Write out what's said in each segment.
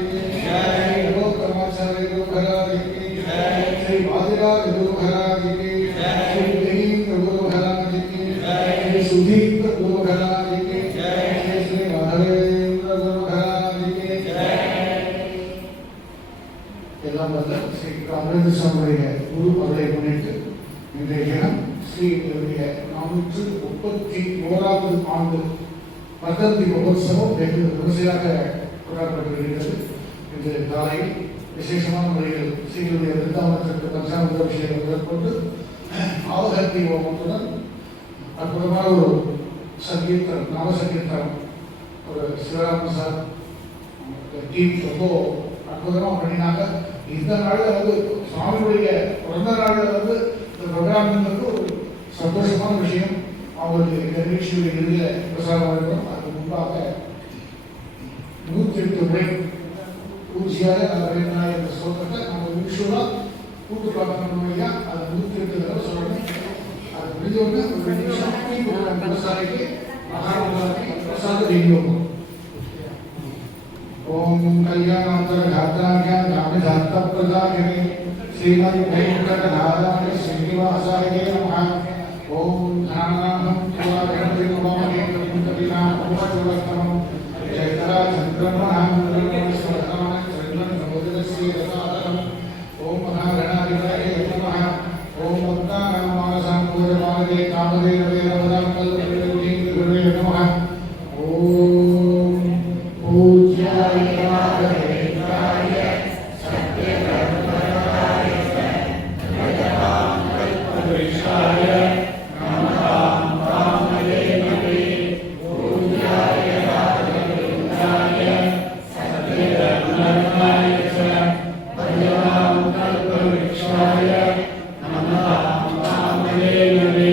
की जय, नमो कर्माचार्य गुरु महाराज की जय, श्री वादिराज गुरु महाराज की जय, श्री देवेंद्र गुरु महाराज की जय, श्री सुधींद्र गुरु महाराज की जय, श्री राघवेंद्र गुरु महाराज की जय। எல்லாம் வல்ல ஸ்ரீ ராமலிங்க சுவாமியுடைய குரு அவர்களை முன்னிட்டு இன்றைய தினம் ஸ்ரீகளுடைய 431வது ஆண்டு பதந்தி மகோத்சவம் வெகு விமர்சையாக கொண்டாடப்பட்டு வருகிறது. இன்று காலையில் விசேஷமான முறையில் ஸ்ரீகளுடைய விருந்தாவனத்திற்கு பஞ்சாமிர்த அபிஷேகம் மேற்கொண்டு ஆவகத்தி ஹோமத்துடன் அற்புதமான ஒரு சங்கீர்த்தனம் நாமசங்கீர்த்தனம் ஒரு சிவராம சார் டீம் ரொம்ப அற்புதமாக பண்ணினாங்க. இந்த நாளில் வந்து சுவாமியுடைய பிறந்த நாளில் வந்து இந்த ப்ரோக்ராம்ங்கிறது ஒரு சந்தோஷமான விஷயம். அவங்களுக்கு இந்த நிகழ்ச்சியுடைய இறுதியில் பிரசாரம் இருக்கும். அதுக்கு முன்பாக 108 முறை பூஜ்ஜியாக இந்த ஸ்லோகத்தை நம்ம யூஸ்வலாக கூட்டு பார்க்கணும் இல்லையா, அது 108 தடவை சொல்லணும். அது முடிஞ்சோடனே ஒரு 2 நிமிஷம் விவசாயிக்கு மகாராஜாக்கு பிரசாத விநியோகம். ओम कल्याणांतरघाताख्या नामधात्तप्रदायिने श्रीमद् वेंकटनारायण श्रीनिवासाय नमः। ओम ध्यानाहं त्वागणपतिनामोपचरस्तमं जयतराचन्द्रमहामण्डलं स्वधानचन्द्रनमोदस्य रसातलम्। ओम महागणाधिपतये नमः। ओम भक्तानां मानसाम्भोजपादे कामदेवते नमः। नमः। ओम पूज्याय राघवेन्द्राय सत्यधर्मराय वेदां कल्पवृक्षाय नमतां कामधेनवे। पूज्याय राघवेन्द्राय सत्यधर्मराय वेदां कल्पवृक्षाय नमतां कामधेनवे।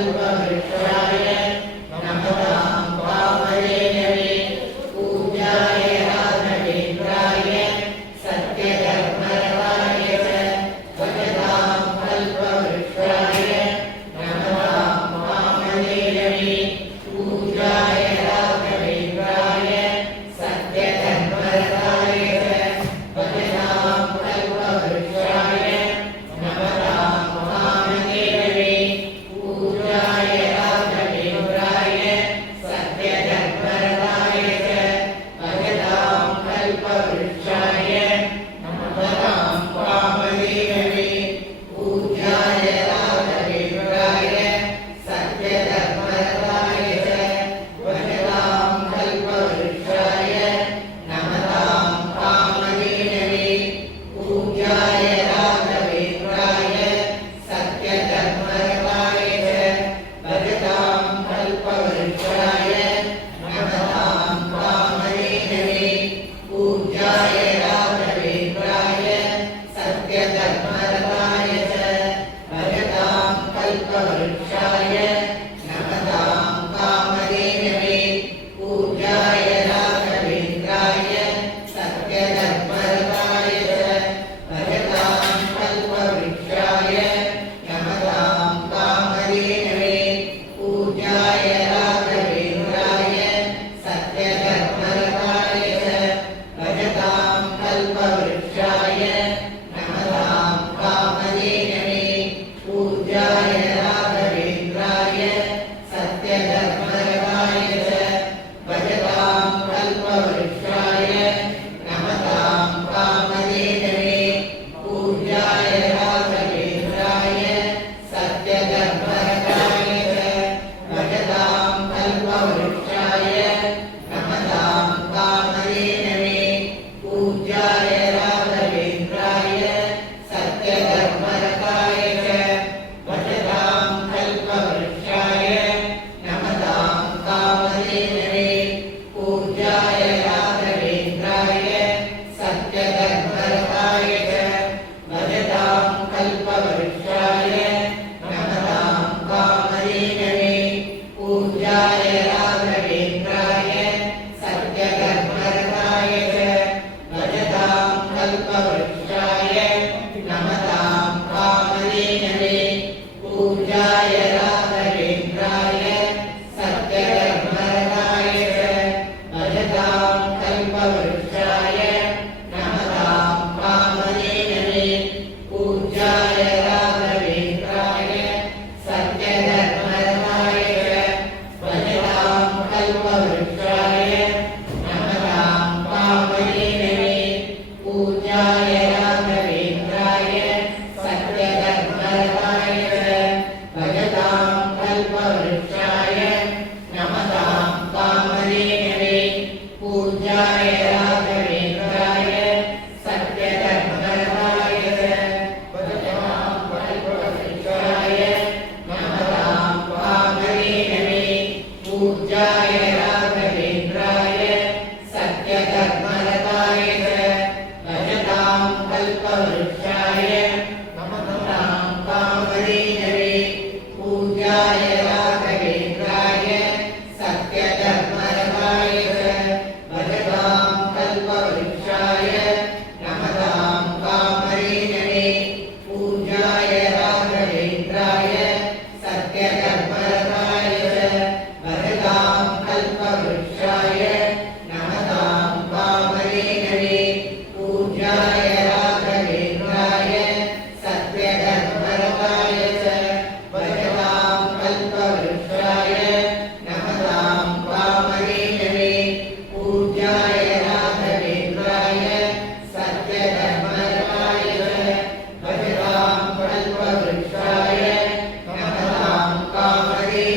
कल्पवृक्षाय नमतां कामधेनवे पूज्याय राघवेन्द्राय सत्यधर्मरताय च भजतां कल्पवृक्षाय नमतां कामधेनवे पूज्याय राघवेन्द्राय सत्यधर्मरताय च भजतां कल्पवृक्षाय नमतां कामधेनवे पूज्याय राघवेन्द्राय सत्यधर्मरताय च भजतां कल्पवृक्षाय नमतां कामधेनवे पूज्याय राघवेन्द्राय सत्यधर्मरताय च भजतां कल्पवृक्षाय नमतां कामधेनवे पूज्याय राघवेन्द्राय सत्यधर्मरताय च भजतां कल्पवृक्षाय नमतां कामधेनवे पूज्याय राघवेन्द्राय सत्यधर्मरताय च भजतां कल्पवृक्षाय नमतां कामधेनवे पूज्याय राघवेन्द्राय सत्यधर्मरताय च भजतां कल्पवृक्षाय नमतां कामधेनवे पूज्याय राघवेन्द्राय सत्यधर्मरताय च भजतां कल्पवृक्षाय नमतां कामधेनवे पूज्याय राघवेन्द्राय सत्यधर्मरताय च भजतां कल्पवृक्षाय नमतां कामधेनवे पूज्याय राघवेन्द्राय सत्यधर्मरताय च भजतां कल्पवृक्षाय नमतां कामधेनवे पूज्याय राघवेन्द्राय सत्यधर्मरताय च भजतां कल्पवृक्षाय नमतां कामधेनवे पूज्याय राघवेन्द्राय सत्यधर्मरताय च भजतां कल्पवृक्षाय नमतां कामधेनवे पूज्याय राघवेन्द्राय सत्यधर्मरताय च भजतां कल्पवृक्षाय नमतां कामधेनवे पूज्याय राघवेन्द्राय सत्यधर्मरताय च भजतां कल्पवृक्षाय नमतां कामधेनवे पूज्याय राघवेन्द्राय सत्यधर्मरताय च भजतां कल्पवृक्षाय नमतां कामधेनवे पूज्याय राघवेन्द्राय सत्यधर्मरताय च भजतां कल्पवृक्षाय नमतां कामधेनवे पूज्याय राघवेन्द्राय सत्यधर्मरताय च भजतां कल्पवृक्षाय नमतां कामधेनवे पूज्याय राघवेन्द्राय सत्यधर्मरताय च भजतां कल्पवृक्षाय नमतां कामधेनवे पूज्याय राघवेन्द्राय सत्यधर्मरताय च भजतां कल्पवृक्षाय नमतां कामधेनवे पूज्याय राघवेन्द्राय सत्यधर्मरताय च भजतां कल्पवृक्षाय नमतां कामधेनवे पूज्याय राघवेन्द्राय सत्यधर्मरताय च भजतां कल्पवृक्षाय नमतां कामधेनवे पूज्याय राघवेन्द्राय सत्यधर्मरताय च भजतां कल्पवृक्षाय नमतां कामधेनवे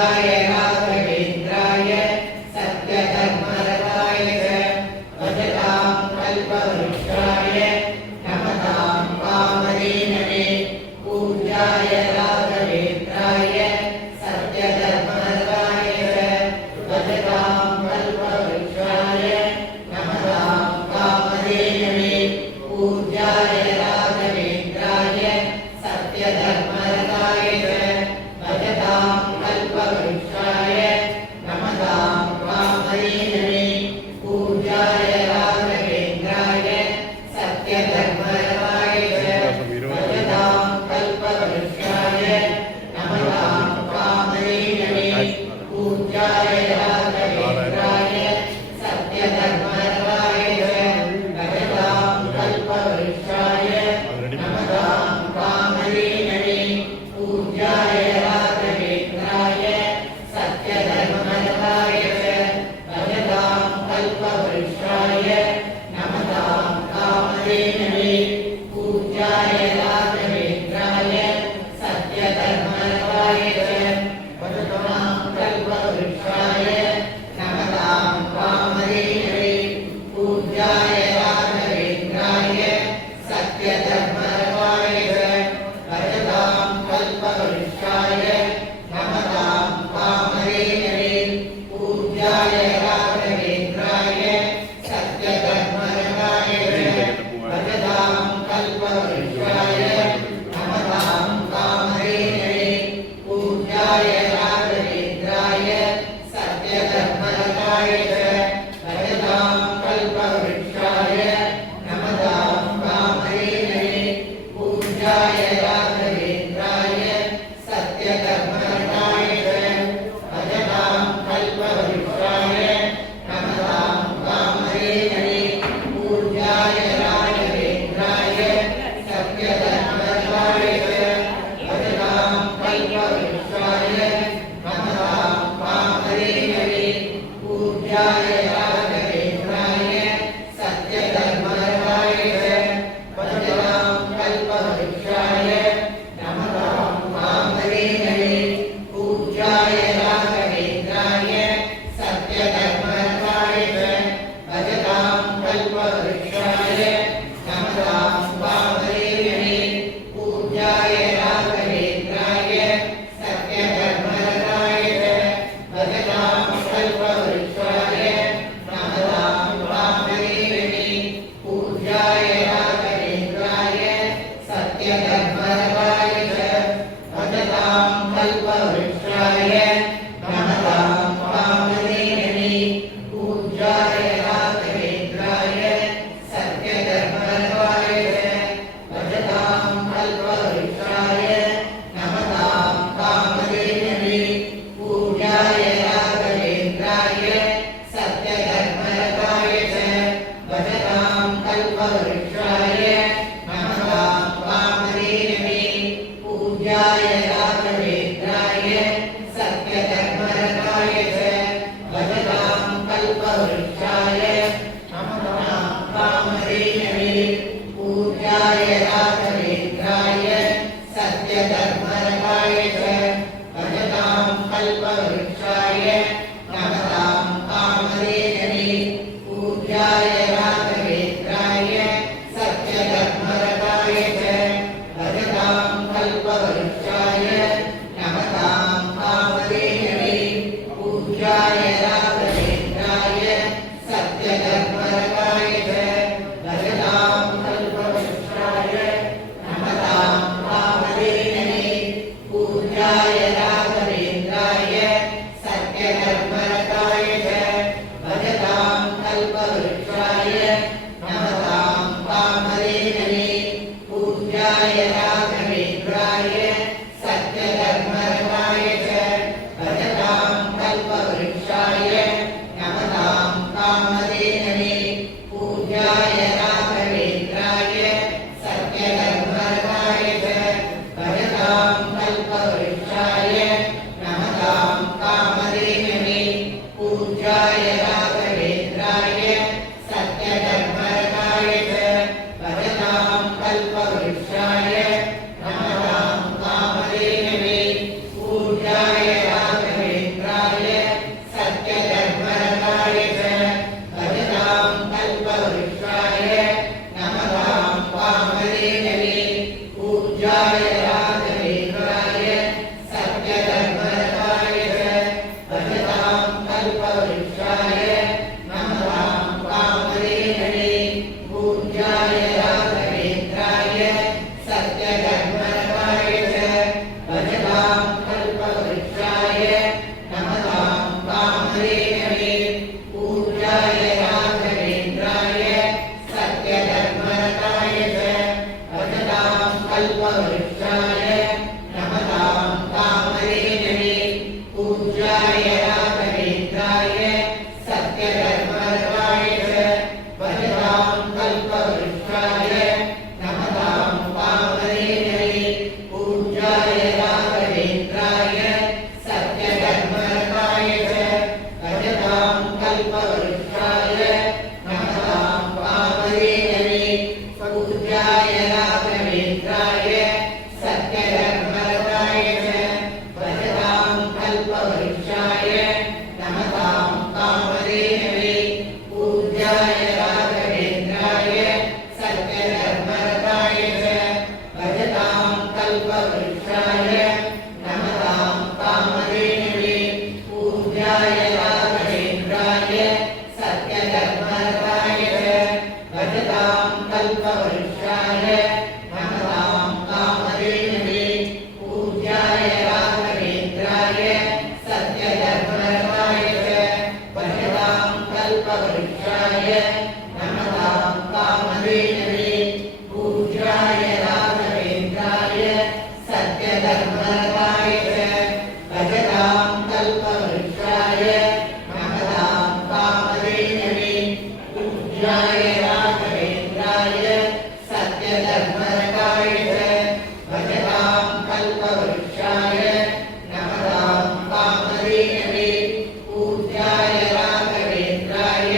पूज्याय राघवेन्द्राय सत्यधर्मरताय च भजतां कल्पवृक्षाय नमतां कामधेनवे पूज्याय राघवेन्द्राय सत्यधर्मरताय च भजतां कल्पवृक्षाय नमतां कामधेनवे पूज्याय राघवेन्द्राय सत्यधर्मरताय च भजतां कल्पवृक्षाय नमतां कामधेनवे पूज्याय राघवेन्द्राय सत्यधर्मरताय च भजतां कल्पवृक्षाय नमतां कामधेनवे पूज्याय राघवेन्द्राय सत्यधर्मरताय च भजतां कल्पवृक्षाय नमतां कामधेनवे पूज्याय राघवेन्द्राय सत्यधर्मरताय च भजतां कल्पवृक्षाय नमतां कामधेनवे पूज्याय राघवेन्द्राय सत्यधर्मरताय च भजतां कल्पवृक्षाय नमतां कामधेनवे पूज्याय राघवेन्द्राय सत्यधर्मरताय च भजतां कल्पवृक्षाय नमतां कामधेनवे पूज्याय राघवेन्द्राय सत्यधर्मरताय च भजतां कल्पवृक्षाय नमतां कामधेनवे पूज्याय राघवेन्द्राय सत्यधर्मरताय च भजतां कल्पवृक्षाय नमतां कामधेनवे पूज्याय राघवेन्द्राय सत्यधर्मरताय च भजतां कल्पवृक्षाय नमतां कामधेनवे पूज्याय राघवेन्द्राय सत्यधर्मरताय च भजतां कल्पवृक्षाय नमतां कामधेनवे पूज्याय राघवेन्द्राय सत्यधर्मरताय च भजतां कल्पवृक्षाय नमतां कामधेनवे पूज्याय राघवेन्द्राय सत्यधर्मरताय च भजतां कल्पवृक्षाय नमतां कामधेनवे पूज्याय राघवेन्द्राय सत्यधर्मरताय च भजतां कल्पवृक्षाय नमतां कामधेनवे पूज्याय राघवेन्द्राय सत्यधर्मरताय च भजतां कल्पवृक्षाय नमतां कामधेनवे पूज्याय राघवेन्द्राय सत्यधर्मरताय च भजतां कल्पवृक्षाय नमतां कामधेनवे पूज्याय राघवेन्द्राय सत्यधर्मरताय च भजतां कल्पवृक्षाय नमतां कामधेनवे पूज्याय राघवेन्द्राय सत्यधर्मरताय च भजतां कल्पवृक्षाय नमतां कामधेनवे पूज्याय राघवेन्द्राय सत्यधर्मरताय च भजतां कल्पवृक्षाय नमतां कामधेनवे पूज्याय राघवेन्द्राय सत्यधर्मरताय च भजतां कल्पवृक्षाय नमतां कामधेनवे पूज्याय राघवेन्द्राय सत्यधर्मरताय च भजतां कल्पवृक्षाय नमतां कामधेनवे पूज्याय राघवेन्द्राय सत्यधर्मरताय कल्पवृक्षाय नमतां कामधेनवे पूज्याय राघवेन्द्राय सत्यधर्मरताय च भजतां कल्पवृक्षाय नमतां कामधेनवे पूज्याय राघवेन्द्राय सत्यधर्मरताय च भजतां कल्पवृक्षाय नमतां कामधेनवे पूज्याय राघवेन्द्राय सत्यधर्मरताय च भजतां कल्पवृक्षाय नमतां कामधेनवे पूज्याय राघवेन्द्राय सत्यधर्मरताय च भजतां कल्पवृक्षाय नमतां कामधेनवे पूज्याय राघवेन्द्राय सत्यधर्मरताय च भजतां कल्पवृक्षाय नमतां कामधेनवे पूज्याय राघवेन्द्राय सत्यधर्मरताय च भजतां कल्पवृक्षाय नमतां कामधेनवे पूज्याय राघवेन्द्राय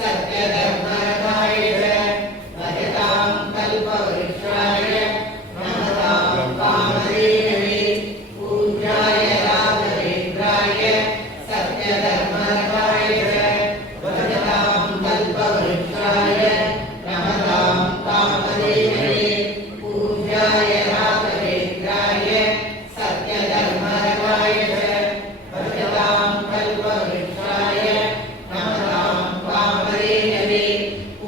सत्यधर्मरताय च भजतां कल्पवृक्षाय नमतां कामधेनवे पूज्याय राघवेन्द्राय सत्यधर्मरताय च भजतां कल्पवृक्षाय नमतां कामधेनवे पूज्याय राघवेन्द्राय सत्यधर्मरताय च भजतां कल्पवृक्षाय नमतां कामधेनवे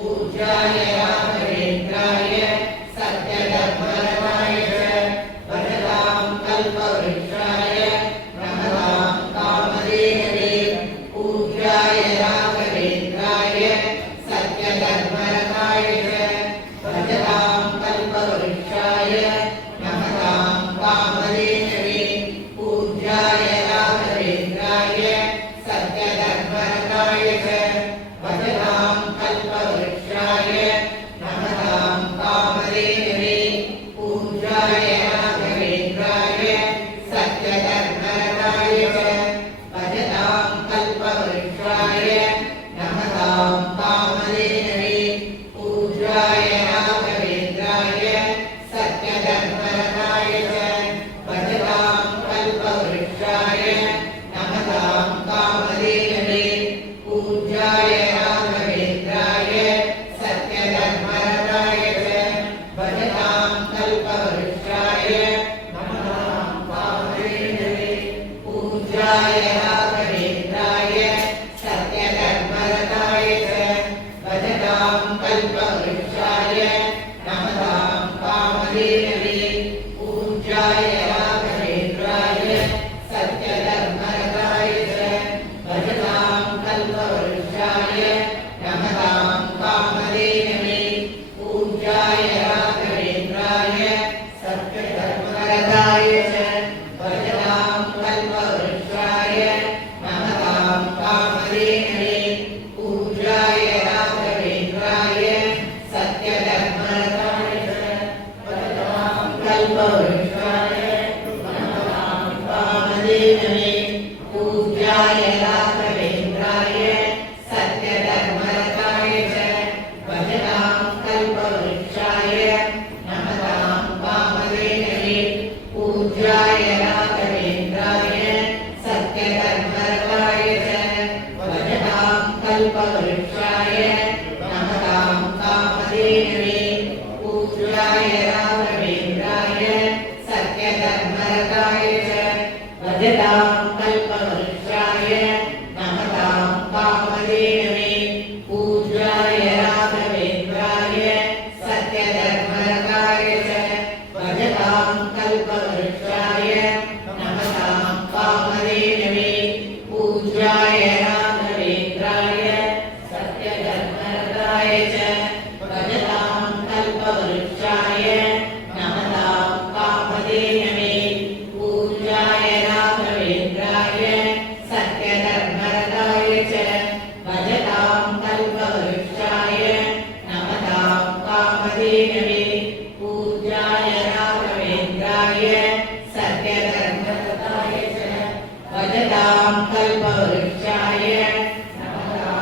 पूज्याय राघवेन्द्राय सत्यधर्मरताय च भजतां कल्पवृक्षाय नमतां कामधेनवे पूज्याय राघवेन्द्राय सत्यधर्मरताय च भजतां कल्पवृक्षाय नमतां कामधेनवे पूज्याय राघवेन्द्राय सत्यधर्मरताय च भजतां कल्पवृक्षाय नमतां कामधेनवे पूज्याय राघवेन्द्राय सत्यधर्मरताय च भजतां कल्पवृक्षाय नमतां कामधेनवे पूज्याय राघवेन्द्राय सत्यधर्मरताय च भजतां कल्पवृक्षाय नमतां कामधेनवे पूज्याय राघवेन्द्राय सत्यधर्मरताय च भजतां कल्पवृक्षाय नमतां कामधेनवे पूज्याय राघवेन्द्राय सत्यधर्मरताय च भजतां कल्पवृक्षाय नमतां कामधेनवे पूज्याय राघवेन्द्राय सत्यधर्मरताय च भजतां कल्पवृक्षाय नमतां कामधेनवे पूज्याय राघवेन्द्राय सत्यधर्मरताय च भजतां कल्पवृक्षाय नमतां कामधेनवे पूज्याय राघवेन्द्राय सत्यधर्मरताय च भजतां कल्पवृक्षाय नमतां कामधेनवे पूज्याय राघवेन्द्राय सत्यधर्मरताय च भजतां कल्पवृक्षाय नमतां कामधेनवे पूज्याय राघवेन्द्राय सत्यधर्मरताय च भजतां कल्पवृक्षाय नमतां कामधेनवे पूज्याय राघवेन्द्राय सत्यधर्मरताय च भजतां कल्पवृक्षाय नमतां कामधेनवे पूज्याय राघवेन्द्राय सत्यधर्मरताय च भजतां कल्पवृक्षाय नमतां कामधेनवे पूज्याय राघवेन्द्राय सत्यधर्मरताय च भजतां कल्पवृक्षाय नमतां कामधेनवे पूज्याय राघवेन्द्राय सत्यधर्मरताय च भजतां कल्पवृक्षाय नमतां कामधेनवे पूज्याय राघवेन्द्राय सत्यधर्मरताय च भजतां कल्पवृक्षाय नमतां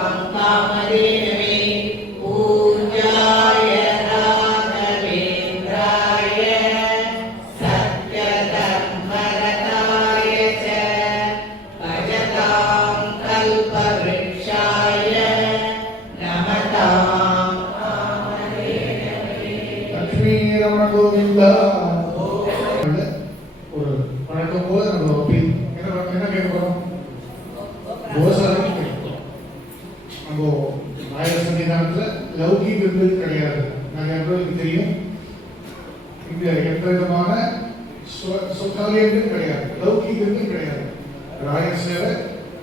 ராயர் சேவை,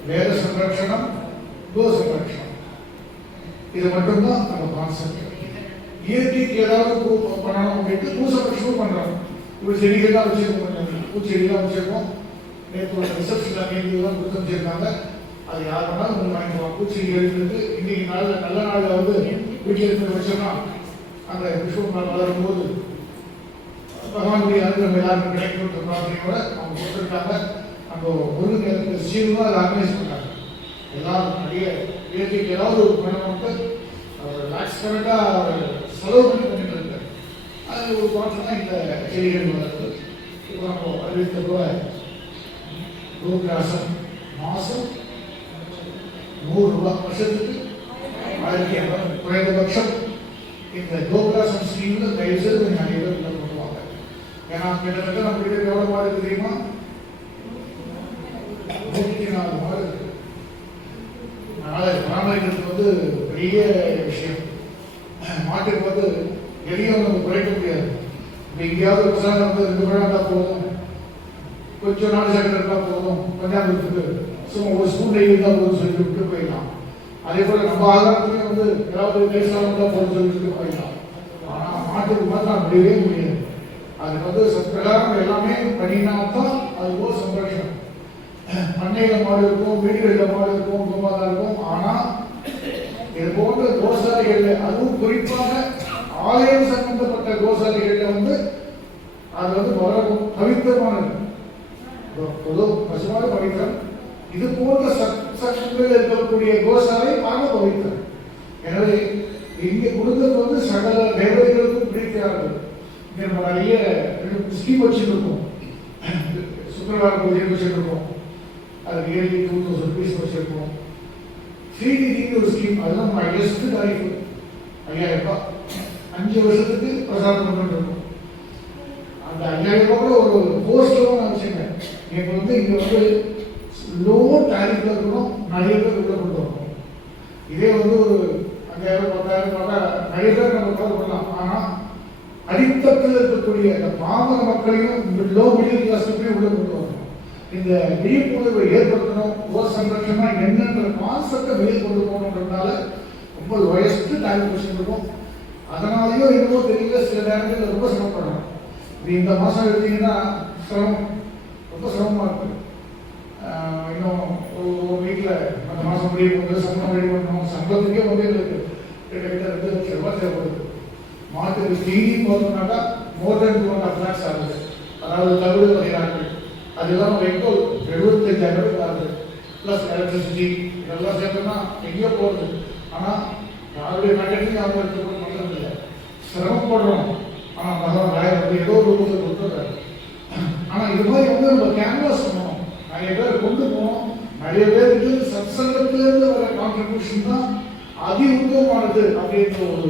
வேத சம்ரட்சணம், கோ சம்ரட்சணம். இது மட்டும்தான் நம்ம கான்செப்ட். இயற்கைக்கு ஏதாவது பண்ணணும் அப்படின்ட்டு பூ சம்ரட்சணம் பண்றோம். இப்படி செடிகள்லாம் வச்சிருக்கோம், பூச்செடிலாம் வச்சிருக்கோம். நேற்று ஒரு ரிசப்ஷன் தான் கொடுத்து வச்சிருக்காங்க. அது யார் வேணாலும் உங்களுக்கு வாங்கிக்கலாம். பூச்செடிகள் இருக்கு. இன்னைக்கு நாளில் நல்ல நாளில் வந்து வீட்டில் இருக்கிற வச்சோம்னா அந்த விஷ்ணு நாள் வளரும் போது பகவானுடைய அனுகிரகம் எல்லாருக்கும் கிடைக்கணுன்ற பிரார்த்தனையோட அவங்க கொடுத்துருக்காங்க. நம்ம முருகன் ஸ்ரீனும் அதை ஆர்கனைஸ் பண்ணாங்க. எல்லாரும் நிறைய இயற்கைக்கு ஏதாவது ஒரு பண்ணணும்ட்டு அவர் லாக்ஸ் கணக்காக செலவு பண்ணிட்டு இருக்காரு. அது ஒரு பாட்டு தான் இந்த செடிகள் வளர்ந்து இப்போ நம்ம அறிவித்த போல கோகிராசம் மாதம் 100 ரூபாய், வருஷத்துக்கு 1200 குறைந்தபட்சம். இந்த கோகிராசம் ஸ்கீமில் தயவு செய்து நிறைய பேர் பண்ணுவாங்க. ஏன்னா கிட்டத்தட்ட நம்ம கிட்ட எவ்வளோ மாடு இருக்கு தெரியுமா? 104 மாடு இருக்கு. அதனால பராமரிக்கிறதுக்கு வந்து பெரிய விஷயம். மாட்டுக்கு வந்து எதையும் நம்ம குறைக்க முடியாது. இப்போ எங்கேயாவது பசங்க வந்து 2 பழம் இருந்தால் போதும், கொஞ்சம் நாலு சக்கரை இருந்தால் போதும், பஞ்சாபத்துக்கு சும்மா ஒரு ஸ்பூன் நெய் இருந்தால் போதும் சொல்லி விட்டு போயிடலாம். அதே போல் நம்ம ஆகாரத்துலேயும் வந்து ஏதாவது லேசாக இருந்தால் போதும் சொல்லி விட்டு போயிடலாம். ஆனால் மாட்டுக்கு மாத்திரம் முடியவே முடியாது. அது வந்து சத்பிரகாரம் எல்லாமே பண்ணினால்தான் அது போல் சந்தோஷம். பண்ணையில் மாடு இருக்கும், வீடுகளில் மாடு இருக்கும், குடும்பமாக இருக்கும். ஆனால் இது போன்ற கோசாலைகளில், அதுவும் குறிப்பாக ஆலயம் சம்பந்தப்பட்ட கோசாலைகளில் வந்து அது வந்து வளரும் பவித்திரமானது. பொது பசுமான பவித்திரம். இது போன்ற சட்டங்கள் இருக்கக்கூடிய கோசாலை ஆக பவித்திரம். எனவே இங்கே கொடுத்தது வந்து சகல தேவதைகளுக்கும் பிடிக்கிறார்கள். இங்கே நம்ம நிறைய ஸ்கீம் வச்சுருக்கோம். சுக்கரவார பூஜை வச்சுருக்கோம். அதுக்கு ஏழு 2000 rupees வச்சுருக்கோம். ஸ்ரீநிதிக்கு ஒரு ஸ்கீம், அதெல்லாம் நம்ம ஹையஸ்ட் டாரிஃப் 5000 ரூபாய். 5 வருஷத்துக்கு பிரசாதம் பண்ணிருக்கோம். அந்த 5000 ரூபாய் கூட ஒரு போஸ்டரும் நான் வச்சுருக்கேன். இப்போ வந்து இங்கே வந்து லோ டாரிஃப்ல இருக்கணும், நிறைய பேர் உள்ள கொண்டு வரணும். இதே வந்து ஒரு 5000 10,000 பார்த்தா நிறைய பேர் நம்ம கவர் பண்ணலாம். ஆனால் அடித்தட்டில் இருக்கக்கூடிய அந்த பாமர மக்களையும் லோ மிடில் கிளாஸ் உள்ள கொண்டு வரணும். இந்த விழிப்புணர்வை ஏற்படுத்தணும். கோ சம்ரட்சணா என்னன்ற கான்செப்டை வெளியே கொண்டு போகணுன்றதுனால ரொம்ப லோயஸ்ட் டாரிஃப் வச்சுருக்கோம். அதனாலேயோ என்னவோ தெரியல, சில நேரங்களில் ரொம்ப சிரமப்படணும். இந்த மாதம் எடுத்தீங்கன்னா ரொம்ப சிரமமாக இருக்கு. இன்னும் ஒரு வீட்டில் அந்த மாதம் முடிவு வந்து சம்பளம் ரெடி பண்ணணும். சம்பளத்துக்கே வந்து எங்களுக்கு கிட்டத்தட்ட 2 லட்சம் ரூபாய் தேவைப்படுது. மாட்டுக்கு தீனி போகணுன்னாக்கா மோர் தென் 2.5 lakhs ஆகுது. அதாவது தவிடு வகையார்கள், அது இல்லாமல் வைக்கோல் 75,000 ரூபாய் ஆகுது. ப்ளஸ் எலக்ட்ரிசிட்டி, இதெல்லாம் சேர்த்தோம்னா எங்கேயோ போகுது. ஆனால் யாருடைய நாட்டுக்கு அவங்க எடுத்துக்கொண்டு பண்ணுறதில்லை, சிரமப்படுறோம். ஆனால் பகவான் ராயர் வந்து ஏதோ ஒரு ரூபத்தில் கொடுத்துருக்காரு. ஆனால் இது மாதிரி வந்து நம்ம கேன்வாஸ் பண்ணணும், நிறைய பேர் கொண்டு போகணும். நிறைய பேருக்கு சத்சங்கத்திலிருந்து வர கான்ட்ரிபியூஷன் தான் அதி உத்தமமானது அப்படின்ற ஒரு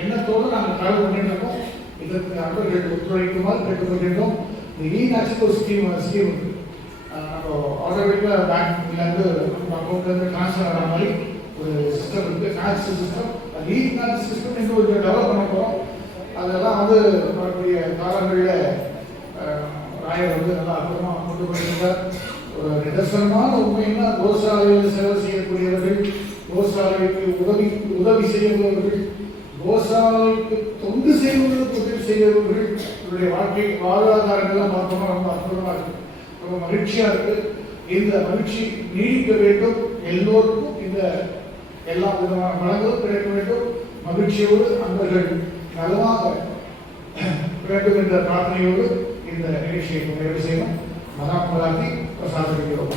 எண்ணத்தோடு நாங்கள் டிராவல் பண்ணிட்டு இருக்கோம். இதற்கு அன்பர்கள் ஒத்துழைக்குமாறு கேட்டுக்கொண்டிருக்கோம். இந்த இ-நேச்சுரல் ஸ்கீம் இருக்கு. நம்ம ஆட்டோமேட்டிக்காக பேங்க்லேருந்து நம்ம அக்கௌண்ட்லேருந்து ட்ரான்ஸ்ஃபர் ஆகிற மாதிரி ஒரு சிஸ்டம் இருக்குது, நேச்சுரல் சிஸ்டம். அந்த இ-நேச்சுரல் சிஸ்டம் இன்னும் கொஞ்சம் டெவலப் பண்ண போகிறோம். அதெல்லாம் வந்து வரக்கூடிய காலங்களில் ராயர் வந்து நல்லா அற்புதமாக கொண்டு போயிருந்தார். ஒரு நிதர்சனமான உண்மைன்னா கோசாலையில் சேவை செய்யக்கூடியவர்கள், கோசாலைக்கு உதவி செய்யக்கூடியவர்கள், கோசாலைக்கு தொண்டு செய்வதற்கு உதவி செய்யவர்கள், இவருடைய வாழ்க்கை வாழ்வாதாரங்கள்லாம் பார்த்தோம்னா ரொம்ப அற்புதமாக இருக்கு, ரொம்ப மகிழ்ச்சியா இருக்கு. இந்த மகிழ்ச்சி நீடிக்க வேண்டும். எல்லோருக்கும் இந்த எல்லா விதமான வளங்களும் கிடைக்க வேண்டும். மகிழ்ச்சியோடு அன்பர்கள் நலமாக வேண்டும் என்ற பிரார்த்தனையோடு இந்த நிகழ்ச்சியை நிறைவு செய்யணும். மகாத்மாஜி பிரசாதிக்கிறோம்.